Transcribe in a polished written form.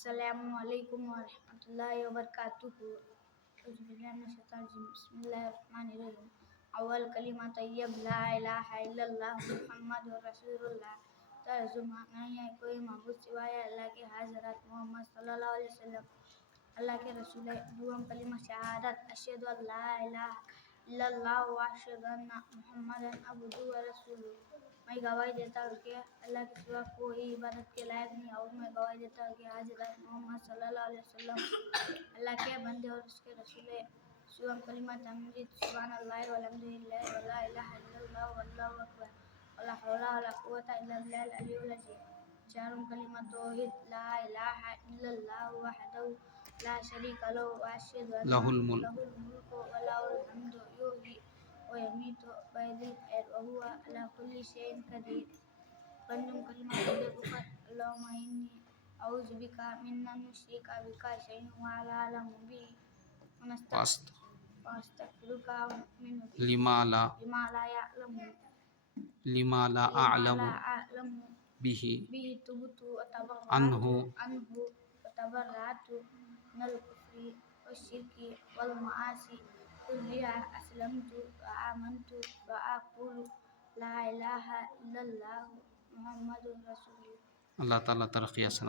अस्सलामुअलैकुम वरहमतुल्लाहि वबरकातुहू। बिस्मिल्लाहिर्रहमानिर्रहीम। अव्वल कलिमा तय्यब ला इलाहा इल्लल्लाह मुहम्मदुर रसूलुल्लाह। तर्जुमा नहीं है कोई माबूद सिवाय अल्लाह के हज़रत मोहम्मद सल्लल्लाहु अलैहि वसल्लम अल्लाह के रसूल है। दुआम कलिमा शहादत अशहदु अन ला इलाहा इल्लल्लाह व अशहदु अन्ना मुहम्मदन अब्दुहु व रसूलुहु। मैं गवाही देता हूँ कि अल्लाह के सिवा कोई इबादत के लायक नहीं और मैं गवाही देता हूँ कि हज़रत मोहम्मद सल्लल्लाहु अलैहि वसल्लम अल्लाह के बंदे और उसके रसूल है। सुबह कलिमा तमजीद सुब्हानल्लाहि वल्हम्दुलिल्लाहि व ला इलाहा इल्लल्लाह वल्लाहु अकबर व ला हौला व ला कुव्वता इल्ला बिल्लाहिल अलियुल अज़ीम। चारों कलिमा तौहीद ला इलाहा इल्लल्लाह वहदहु ला शरीका लहु व अशहदु अन्ना लहुल मुल्क लहुल मुल्कु व लहुल हम्दु युहयी व यमीतु बियदिल खैर व हुवा अला कुल्लि शैइन कदीर। पंजम कलिमा तौहीद अल्लाहुम्मा इन्नी अऊज़ु बिका मिन अन उश्रिका बिका शैअन व अना अअलमु बिही व नस्तगफिरुका मिन्हु लिमा ला लिमा ला अअलमु अअलमु बिही बिही तुबतु व अन्हु अन्हु व तबर्रअतु मिनल कुफ्रि वश्शिर्कि वल मआसी कुल्लिहा अस्लमतु व आमनतु व अक़ूलु ला इलाहा इल्लल्लाहु मुहम्मदुर रसूलुल्लाह। अल्लाह ताला तरक्की हसन